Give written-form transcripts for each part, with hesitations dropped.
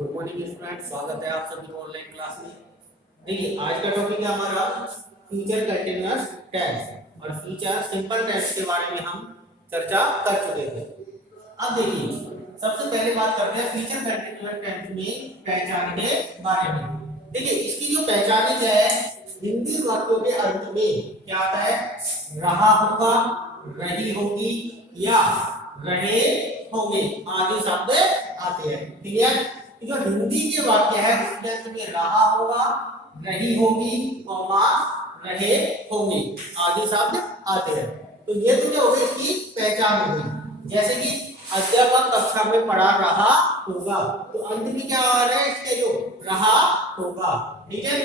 Good morning student, स्वागत है आप सभी को ऑनलाइन क्लास में। देखिए आज का टॉपिक है हमारा फ्यूचर कंटीन्यूअस टेंस और फ्यूचर सिंपल टेंस के बारे में हम चर्चा कर चुके थे। अब देखिए सबसे पहले बात करते हैं फ्यूचर कंटीन्यूअस टेंस में पहचान के बारे में। देखिए इसकी जो पहचान है हिंदी वाक्यों के अंत में क्या आता है, रहा होगा, रही होगी या रहे होंगे आदि शब्द आते हैं। क्लियर? जो हिंदी के वाक्य है उसके अंत में रहा होगा, रही होगी, कॉमा रहे होंगे आदि शब्द आते हैं। तो ये तो क्या हो गई, इसकी पहचान हो गई। जैसे कि अध्यापक कक्षा में पढ़ा रहा होगा, तो अंत में क्या आ रहा है इसके, जो रहा होगा। ठीक है,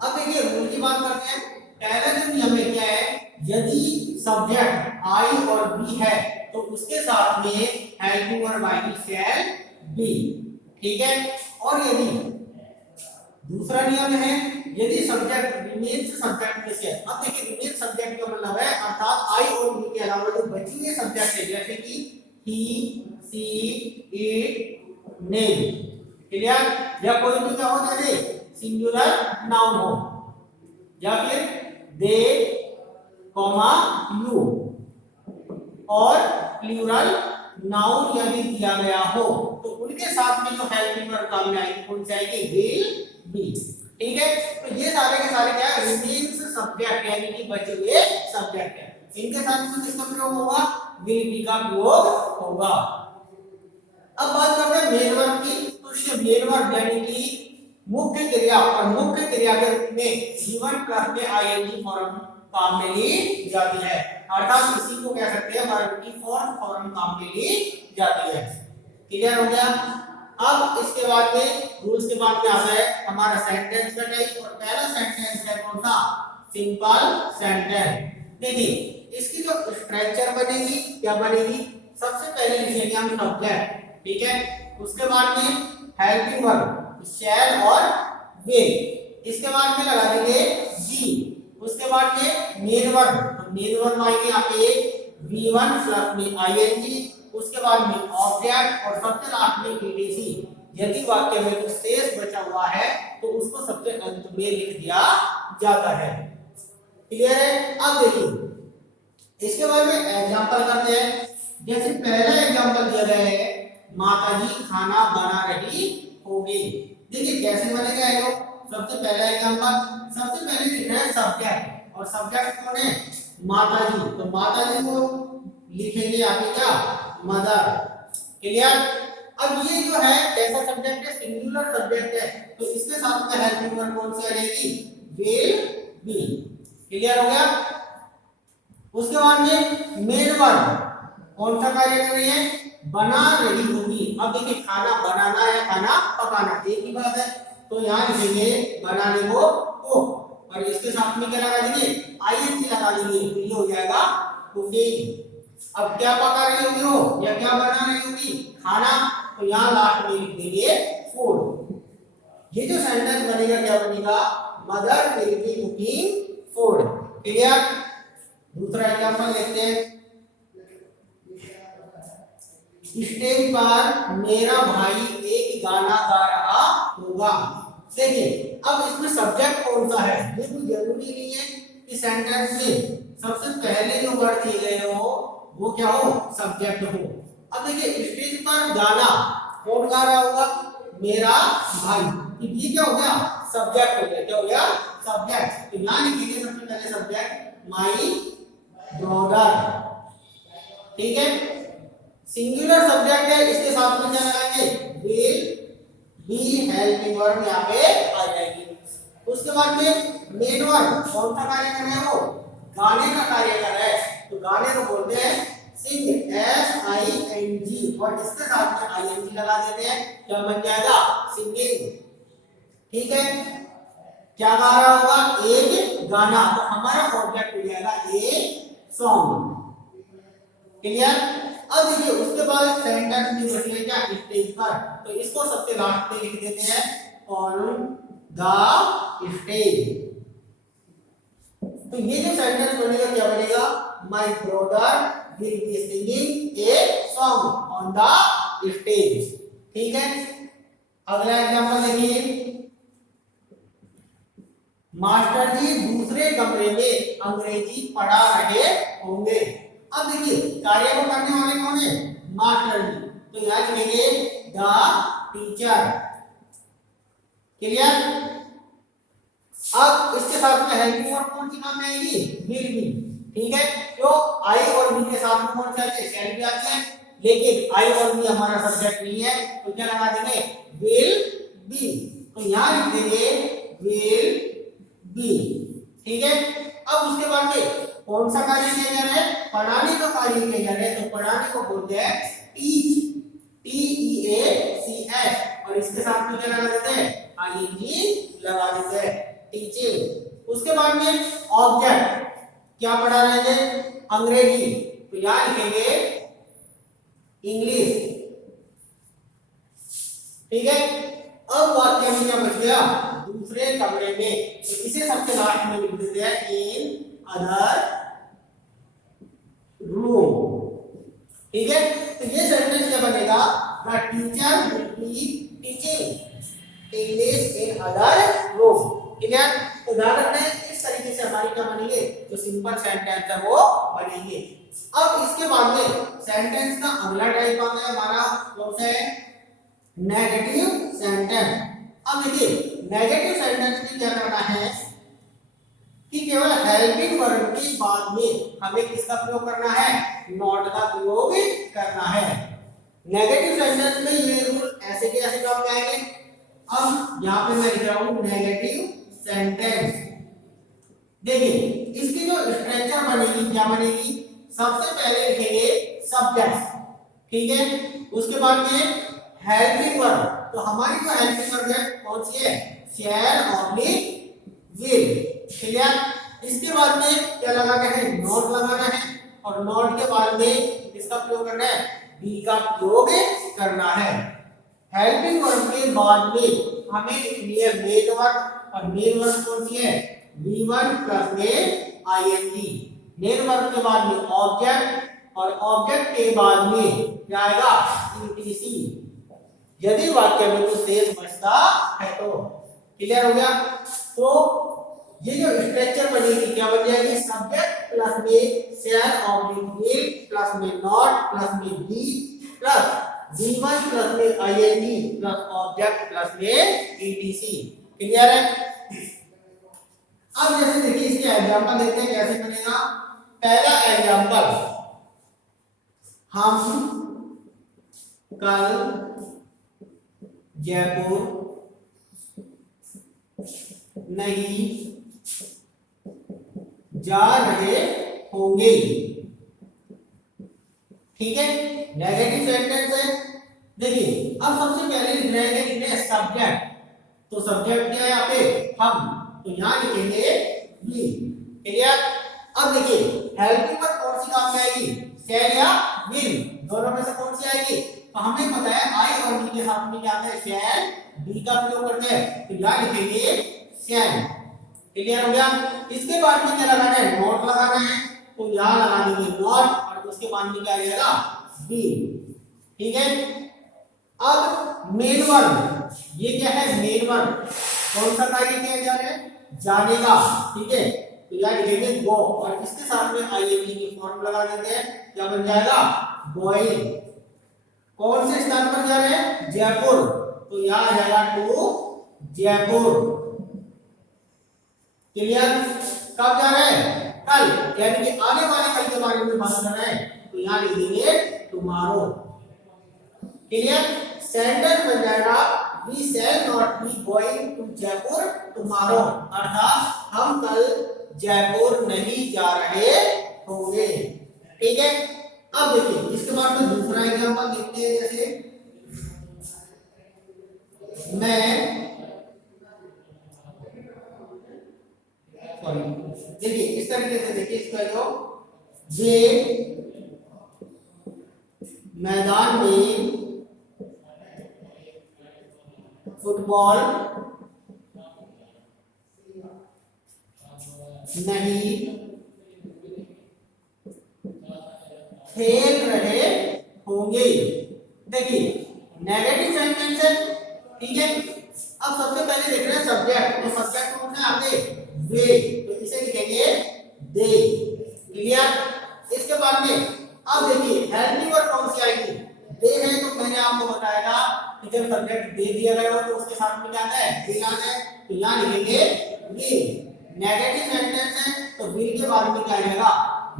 अब देखिए रूल की बात करते हैं। पहला जो नियम है क्या है, यदि सब्जेक्ट आई और बी है तो उसके साथ में helping verb I shall be. ठीक है, और यदि दूसरा नियम है, यदि सब्जेक्ट रिमेन्स सब्जेक्ट में से, अब देखिए रिमेन्स सब्जेक्ट का मतलब है अर्थात आई और बी के अलावा जो बची हुए सब्जेक्ट है जैसे कि ही, सी, इट, नेम। क्लियर? या कोई भी क्या हो, जैसे सिंगुलर नाउन हो या फिर दे, कॉमा यू, और प्लूरल नाउन यदि दिया गया हो तो उनके साथ में जो हेल्पिंग वर्ब काम में आएगी कौन सी आएगी, विल बी। ठीक है, तो ये सारे के सारे क्या रिमेन्स सब्जेक्ट यानी कि बचे हुए सब्जेक्ट है, इनके साथ में किसका प्रयोग होगा, विल बी का प्रयोग होगा। अब बात करते हैं मेन वर्ब की। तो ये मेन वर्ब यानी कि मुख्य क्रिया और मुख्य क्रिया के रूप में जीवन प्लस में आईएनजी फॉर्म काम में ली जाती है, अर्थात इसी को कह सकते हैं वर्ब की फॉर्म काम में ली जाती है। क्लियर हो गया? अब इसके बाद में रूल्स के बाद में आता है हमारा सेंटेंस का टाइप, और पहला सेंटेंस है कौन सा, सिंपल सेंटेंस। देखिए इसकी जो स्ट्रक्चर बनेगी क्या बनेगी, सबसे पहले लिखेंगे हम सब्जेक्ट। ठीक है, उसके बाद में हेल्पिंग वर्ब शैल और विल, इसके बाद में लगा देंगे बी, उसके बाद में मेन वर्ब, तो मेन वर्ब आएगी यहाँ पे V1 प्लस में आईएनजी, उसके बाद में ऑब्जेक्ट और सबसे लास्ट में ईडीसी। यदि वाक्य में कुछ शेष बचा हुआ है तो उसको सबसे अंत में लिख दिया जाता है। क्लियर है? अब देखिए इसके बाद में एग्जांपल करते हैं। जैसे पहला एग्जांपल दिया गया है, माताजी खाना बना रही होगी। देखिए कैसे बनेगा ये, सबसे पहला एग्जांपल, सबसे पहले लिख रहे हैं सब्जेक्ट, और सब्जेक्ट कौन है, माताजी, तो माताजी को लिखेंगे आगे क्या, मदर। क्लियर? अब ये जो है कैसा सब्जेक्ट है, सिंगुलर सब्जेक्ट है, तो इसके साथ में हेल्पिंग वर्ब कौन सी आ जाएगी, विल बी। क्लियर हो गया? उसके बाद में मेन वर्ब कौन सा कार्य कर रही है, बना रही होगी। अब देखिए खाना बनाना या खाना पकाना एक ही बात है, तो यहाँ लिखेंगे बनाने को और इसके साथ में क्या लगा देंगे, आईएनजी लगा देंगे, तो ये हो जाएगा कुकिंग। अब क्या पका रही होगी हो या क्या बना रही होगी, खाना, तो यहाँ लास्ट में लिख देंगे फूड। ये जो सेंटेंस बनेगा क्या बनेगा, mother will be cooking food. Clear? दूसरा एग्जांपल देखते हैं। स्टेज पर मेरा भाई एक गाना गा रहा होगा। देखिए अब इसमें सब्जेक्ट कौन सा है, ये कोई जरूरी नहीं है कि सेंटेंस में सबसे पहले जो वर्ड दिए गए हो वो क्या हो, सब्जेक्ट हो। अब देखिए स्टेज पर गाना कौन गा रहा होगा, मेरा भाई, तो ये क्या हो गया, सब्जेक्ट हो गया। क्या हो गया, सब्जेक्ट। तो यहाँ लिखेंगे सबसे पहले सब्जेक्ट माई ब्रदर। ठीक है, सिंगुलर सब्जेक्ट है, इसके साथ में क्या लगाएंगे, विल बी, हेल्पिंग वर्ब यहाँ पे आ जाएगी। उसके बाद में मेन वर्ब कौन सा कार्य कर रहे हैं, वो गाने का कार्य कर रहा है, तो गाने को बोलते हैं सिंग, SING, और इसके साथ में ING लगा देते हैं, क्या बन जाएगा, सिंगिंग। ठीक है, क्या गा रहा होगा, एक गाना, तो हमारा ऑब्जेक्ट हो जाएगा ए सॉन्ग। क्लियर? अब देखिए उसके बाद सेंटेंस में बचेगा क्या, स्टेज पर, तो इसको सबसे लास्ट में लिख देते हैं ऑन द स्टेज। तो ये जो सेंटेंस बनेगा क्या बनेगा, my brother will be singing a song on the stage. ठीक है, अगला एग्जांपल देखिए, मास्टर जी दूसरे कमरे में अंग्रेजी पढ़ा रहे होंगे। अब देखिए कार्य को करने वाले कौन है, मास्टर जी, तो यहाँ लिखेंगे द टीचर। क्लियर। अब इसके साथ में हेल्पिंग वर्ब कौन सी काम में आएगी, विल बी। ठीक है, तो आई और बी के साथ में कौन सा है, शैल भी आती है, लेकिन आई और बी हमारा सब्जेक्ट नहीं है, तो क्या लगा देंगे, विल बी। तो यहां लिख देंगे विल बी। ठीक है, अब उसके बाद में कौन सा कार्य किया जा रहा है, पढ़ाने का कार्य किया जा रहा है, तो पढ़ाने को बोलते हैं टीच, टी ई ए सी एच, और इसके साथ में क्या लगा देते हैं, आईएनजी लगा देते हैं, टीचिंग। उसके बाद में ऑब्जेक्ट, क्या पढ़ा रहे थे, अंग्रेजी, तो यहां लिखेंगे इंग्लिश। ठीक है, अब वाक्य में क्या बच गया, दूसरे कमरे में, तो इसे सबसे लास्ट में लिख देते हैं इन अदर रूम। ठीक है, तो ये सेंटेंस क्या बनेगा, the teacher will be teaching English in other room. Clear. तो ध्यान रखना है, इस तरीके से हमारी क्या बनेंगे, जो सिंपल सेंटेंस है वो बनेंगे। अब इसके बाद में सेंटेंस का अगला टाइप आता है हमारा, कौन सा है, नेगेटिव सेंटेंस। अब देखिए नेगेटिव सेंटेंस में क्या करना है कि केवल हेल्पिंग वर्ब के बाद में हमें किसका प्रयोग करना है, नॉट का प्रयोग करना है। नेगेटिव सेंटेंस में ये रूल ऐसे के ऐसे काम में आएंगे। अब यहाँ पे मैं लिख रहा हूँ नेगेटिव सेंटेंस। देखिए इसकी जो स्ट्रक्चर बनेगी, क्या बनेगी, सबसे पहले लिखेंगे सब्जेक्ट। ठीक है, उसके बाद में हेल्पिंग वर्ब, तो हमारी जो हेल्पिंग वर्ब है कौन सी है, शैल ऑब्लिक विल। क्लियर। इसके बाद में क्या लगाना है, नॉट लगाना है, और नॉट के बाद में किसका प्रयोग करना है, बी का प्रयोग करना है। हेल्पिंग वर्ब के बाद में हमें लिखनी है मेन वर्ब, और मेन वर्ब कौन सी है, V1 प्लस में आईएनजी। मेन वर्ब के बाद में ऑब्जेक्ट, और ऑब्जेक्ट के बाद में क्या आएगा, ईटीसी, यदि वाक्य में कुछ शेष बचता है तो। क्लियर हो गया। तो ये जो स्ट्रक्चर बनेगी क्या बन जाएगी, सब्जेक्ट प्लस में शैल ऑब्लिक विल प्लस में नॉट प्लस में बी प्लस V1 प्लस में आईएनजी प्लस ऑब्जेक्ट प्लस में ईटीसी। क्लियर है। अब जैसे देखिए इसके एग्जांपल देखते हैं कैसे बनेगा। पहला एग्जांपल, हम कल जयपुर नहीं जा रहे होंगे। ठीक है, नेगेटिव सेंटेंस है। देखिए अब सबसे पहले लिख रहे हैं सब्जेक्ट, तो सब्जेक्ट क्या है यहाँ पे, हम, तो यहाँ लिखेंगे वी। क्लियर। अब देखिए हेल्पिंग वर्ब कौन सी काम में आएगी, शैल या विल, दोनों में से कौन सी आएगी, तो हमें पता है आई और बी के साथ में क्या आता है, शैल, बी का प्रयोग करते हैं, तो यहाँ लिखेंगे शैल। क्लियर हो गया। इसके बाद में क्या लगाना है, नॉट लगाना है, तो यहाँ लगा देंगे नॉट, और उसके बाद में क्या आ जाएगा, बी। ठीक है। अब मेन वर्ब, ये क्या है, मेन वर्ब, कौन सा कार्य किया जा रहा है, जाने का। ठीक है, तो यहाँ लिखेंगे गो, और इसके साथ में आईएनजी की फॉर्म लगा देते हैं, क्या बन जाएगा, गोइंग। कौन से स्थान पर जा रहे हैं, जयपुर, तो यहाँ आ जाएगा टू जयपुर। क्लियर। कब जा रहे हैं, कल, यानी कि आने वाले कल के बारे में बात कर रहे हैं, तो यहाँ लिख देंगे टुमारो। क्लियर। सेंटेंस बन जाएगा we shall not be going to Jaipur tomorrow, अर्थात हम कल जयपुर नहीं जा रहे होंगे। ठीक है। अब देखिए इसके बाद में दूसरा एग्जांपल देखते हैं। जैसे देखिए इस तरीके से, देखिए इसका जो ये मैदान में फुटबॉल नहीं खेल रहे होंगे। देखिए नेगेटिव सेंटेंस है, ठीक है। अब सबसे पहले देख रहे हैं सब्जेक्ट, तो सब्जेक्ट कौन सा है आपके वे, तो इसे लिखेंगे दे, क्लियर। इसके बाद में अब देखिए हेल्पिंग वर्ब कौन सी आएगी, दे है, तो मैंने आपको बताया था कि जब सब्जेक्ट दे दिया गया हो तो उसके साथ में क्या आता है विल आता है, तो यहां लिखेंगे विल। नेगेटिव सेंटेंस है तो विल के बाद में क्या आएगा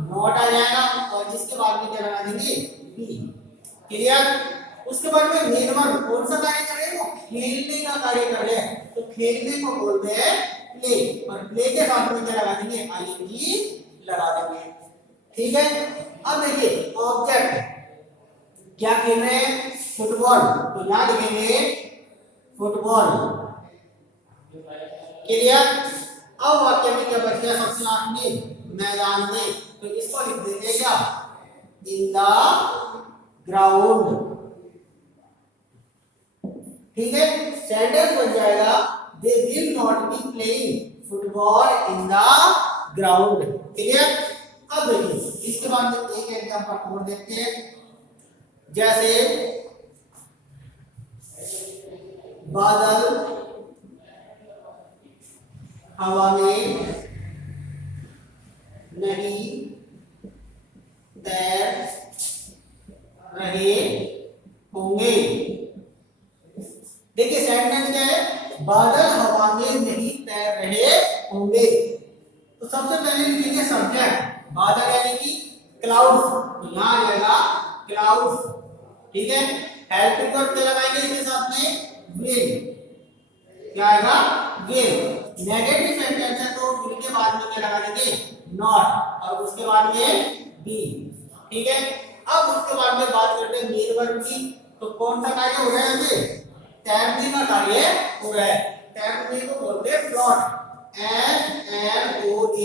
नॉट आ जाएगा, और जिसके बाद में क्या लगा देंगे बी, क्लियर। उसके बाद में मेन वर्ब कौन सा कार्य कर रहे हैं, वो खेलने का कार्य कर रहे हैं, तो खेलने को बोलते हैं प्ले, और प्ले के साथ में क्या लगा देंगे आईएनजी लगा देंगे, ठीक है। अब देखिए ऑब्जेक्ट क्या खेल रहे हैं फुटबॉल, तो यहां लिखेंगे फुटबॉल, क्लियर। अब वाक्य में क्या बच गया सबसे लास्ट में मैदान में, तो इसको लिख देंगे क्या इन द ग्राउंड, ठीक है। सेंटेंस बन जाएगा they will not be playing football in the ground, clear. अब देखिए इसके बाद में एक एग्जांपल और देखते हैं, जैसे बादल हवा में नहीं तैर रहे होंगे, देखिए सेंटेंस क्या है बादल हवा में नहीं तैर रहे होंगे, तो सबसे पहले लिखेंगे सब्जेक्ट बादल यानी कि क्लाउड्स, तो यहां आ जाएगा क्लाउड्स, ठीक है। हेल्पिंग वर्ब क्या लगाएंगे इसके साथ में विल, क्या आएगा विल। नेगेटिव सेंटेंस है तो विल के बाद में क्या लगा देंगे नॉट, और उसके बाद में बी, ठीक है। अब उसके बाद में बात करते हैं मेन वर्ब की, तो कौन सा कार्य हो रहा है यहाँ पे तैरने का कार्य हो रहा है, तैरने को बोलते हैं फ्लोट, FLOAT,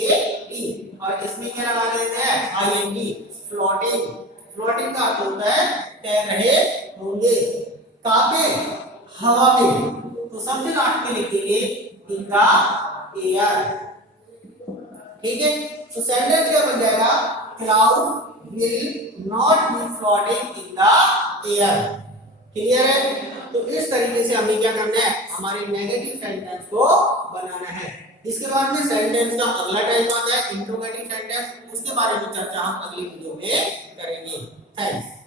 और इसमें क्या लगा देते हैं ING फ्लोटिंग, फ्लोटिंग का अर्थ होता है तैर रहे होंगे, कहां पे हवा में, तो सबसे लास्ट में लिखेंगे इन द एयर, ठीक है। तो सेंटेंस क्या बन जाएगा cloud will not be floating in the air, clear है। तो इस तरीके से हमें क्या करना है हमारे नेगेटिव सेंटेंस को बनाना है। इसके बाद में सेंटेंस का अगला टाइप आता है इंट्रोगेटिव सेंटेंस, उसके बारे में चर्चा हम अगली वीडियो में करेंगे। थैंक्स।